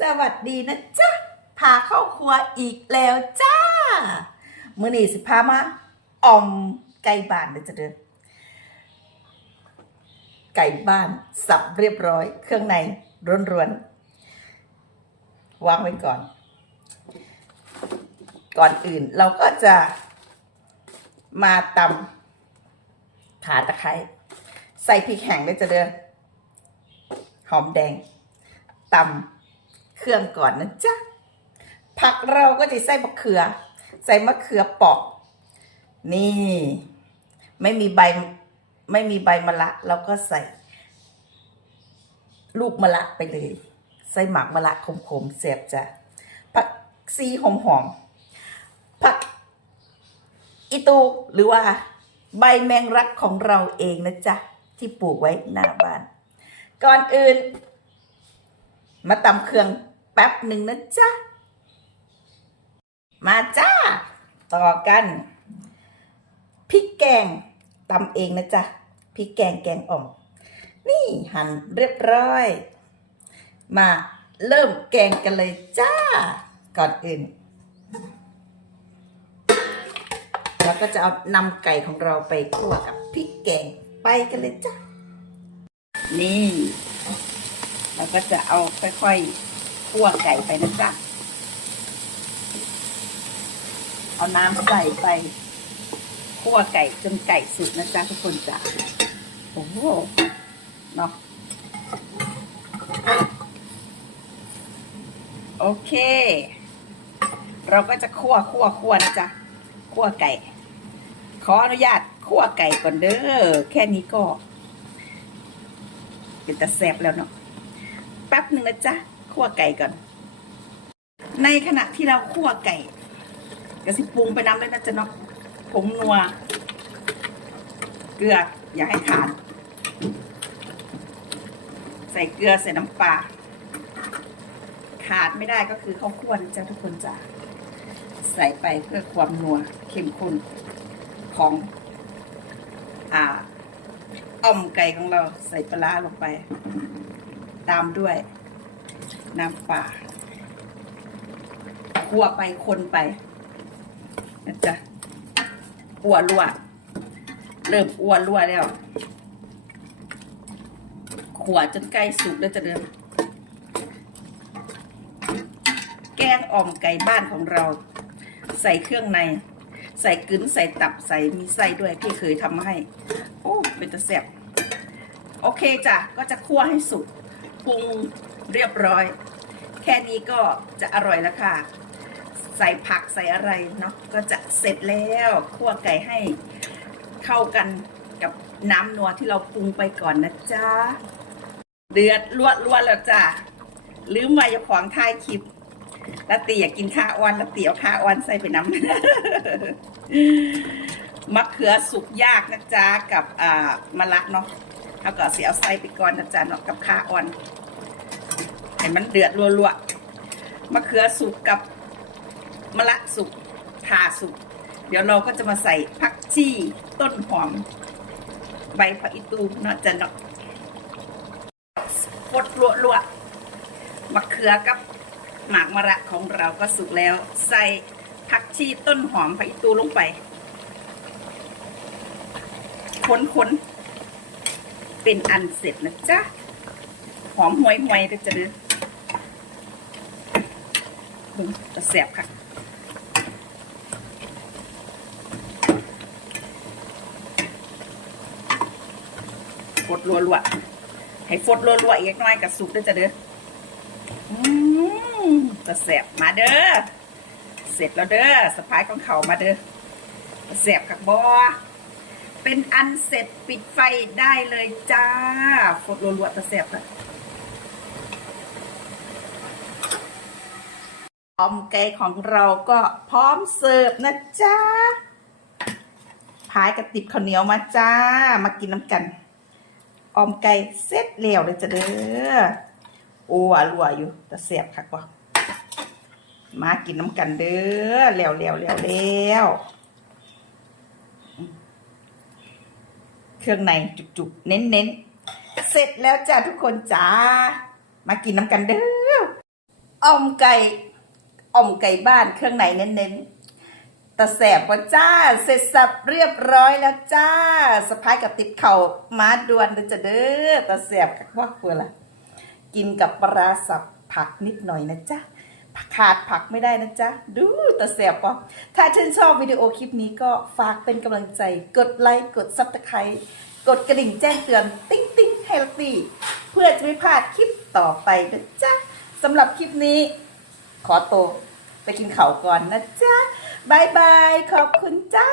สวัสดีนะจ๊ะพาเข้าครัวอีกแล้วจ้ามื้อนี้สิพามาอ่อมไก่บ้านเลยจะเด้อไก่บ้านสับเรียบร้อย เครื่องในร้วนๆวางไว้ก่อน ก่อนอื่นเราก็จะมาตำขาตะไคร้ใส่พริกแห้งด้วยจะเด้อหอมแดงตำ เครื่องก่อนนะจ๊ะผักเราก็จะใส่มะเขือ ใส่มะเขือเปอก นี่ ไม่มีใบไม่มีใบมะละเราก็ใส่ ลูกมะละไปเลย ใส่หมักมะละขมๆเสียบจ้ะผักซีหอมๆผักอีตูหรือว่าใบแมงรักของเราเองนะจ๊ะ ที่ปลูกไว้หน้าบ้าน ก่อนอื่น มาตำเครื่อง แป๊บหนึ่งนะจ๊ะ มาจ้า ต่อกันพริกแกงตำเองนะจ๊ะพริกแกงแกงอ่อม นี่หั่นเรียบร้อย มาเริ่มแกงกันเลยจ้า ก่อนอื่นแล้วก็จะเอานำไก่ของเราไปคั่วกับพริกแกงไปกันเลยจ้านี่ เราก็จะเอาค่อยๆ คั่วไก่ไปนะจ๊ะเอาน้ำใส่ไปคั่วไก่จนไก่สุกนะจ๊ะทุกคนจ้ะโอ้โหเนาะโอเค เราก็จะคั่วคั่วคั่วนะจ๊ะคั่วไก่ ขออนุญาตคั่วไก่ก่อนเด้อแค่นี้ก็ เป็นตะแซบแล้วเนาะแป๊บหนึ่งนะจ๊ะ คั่วไก่ก่อน ในขณะที่เราคั่วไก่ก็สิปรุงไปน้ำเลยนะจะเนาะผงนัว เกลืออย่าให้ขาด ใส่เกลือใส่น้ำปลาขาดไม่ได้ก็คือข้าวคั่วนะจ๊ะทุกคนจ้ะใส่ไปเพื่อความนัวเข้มข้นของ อ่าอ่อมไก่ของเราใส่ปลาร้าลงไป ตามด้วย น้ำปลาคั่วไปคนไปนะจ๊ะอ้วรั่วเริ่มอ้วนรั่วแล้วขวจนใกล้สุกแล้วจะเดิมแกงอ่อมไก่บ้านของเรา ใส่เครื่องใน ใส่กึ้นใส่ตับใส่มีไส้ด้วยพี่เคยทำมาให้ โอ้เป็นตะแสบโอเคจ้ะก็จะคั่วให้สุก ปรุงเรียบร้อย แค่นี้ก็จะอร่อยแล้วค่ะ ใส่ผักใส่อะไรเนาะก็จะเสร็จแล้วคั่วไก่ให้เข้ากันกับน้ำนัวที่เราปรุงไปก่อนนะจ๊ะเดือดลวดลวดแล้วจ้ะลืมไว้อย่าขวางท้ายคลิปล้วตีอยากกินข้าวอ่อนล้วตีเอาข้าวอ่อนใส่ไปน้ำมะเขือสุกยากนะจ๊ะกับอ่ามะละเนาะ แล้วก็เสียเอาใส่ไปก่อนนะจ๊ะเนาะกับข้าอ่อนให้มันเดือดรัวๆมะเขือสุกกับมะละสุกผ่าสุก เดี๋ยวเราก็จะมาใส่ผักชีต้นหอม ใบผักอีตูเนาะจ๊ะเนาะฟดรัวๆมะเขือกับหมากมะระของเราก็สุกแล้ว ใส่ผักชีต้นหอมผักอีตูลงไป คนๆ เป็นอันเสร็จนะจ๊ะ หอมหวยหวยๆเด้อจะเด้อเบิ่งจะแสบค่ะฟดรัวๆให้ฟดรัวๆอีกหน่อยกับสุกด้อจะเด้ออืมจะแสบมาเด้อ เสร็จแล้วเด้อสะพายของเขามาเด้อแสบกับบอ เป็นอันเสร็จปิดไฟได้เลยจ้าฟดรัวๆตะแสบอะออมไก่ของเราก็พร้อมเสิร์ฟนะจ้าพายกระติบข้าวเหนียวมาจ้า มากินน้ำกัน ออมไก่เสร็จแล้วเลยจ้ะเด้อ โอ้อรัวอยู่แตะแสบคักว่ะมากินน้ำกันเด้อแล้วแล้วแล้วแล้ว เครื่องในจุกๆ เน้นๆ เสร็จแล้วจ้าทุกคนจ้า มากินน้ำกันเด้ออ่อมไก่อ่อมไก่บ้านเครื่องในเน้นๆตะแสบว่าจ้า เสร็จสับเรียบร้อยแล้วจ้าสะพายกับติดเข่ามาดวนเด้อจะเด้อตะแสบกับว่าเพื่อละกินกับปลาร้าสับผักนิดหน่อยนะจ๊ะ ขาดผักไม่ได้นะจ๊ะ ดูตะแสบปะถ้าชื่นชอบวิดีโอคลิปนี้ก็ฝากเป็นกำลังใจ กดไลค์กดซับสไครต์กดกระดิ่งแจ้งเตือน ติ๊งติ๊งให้ลักตี้เพื่อจะไม่พลาดคลิปต่อไปนะจ๊ะสำหรับคลิปนี้ ขอตัวไปกินเขาก่อนนะจ๊ะบายบาย ขอบคุณจ้า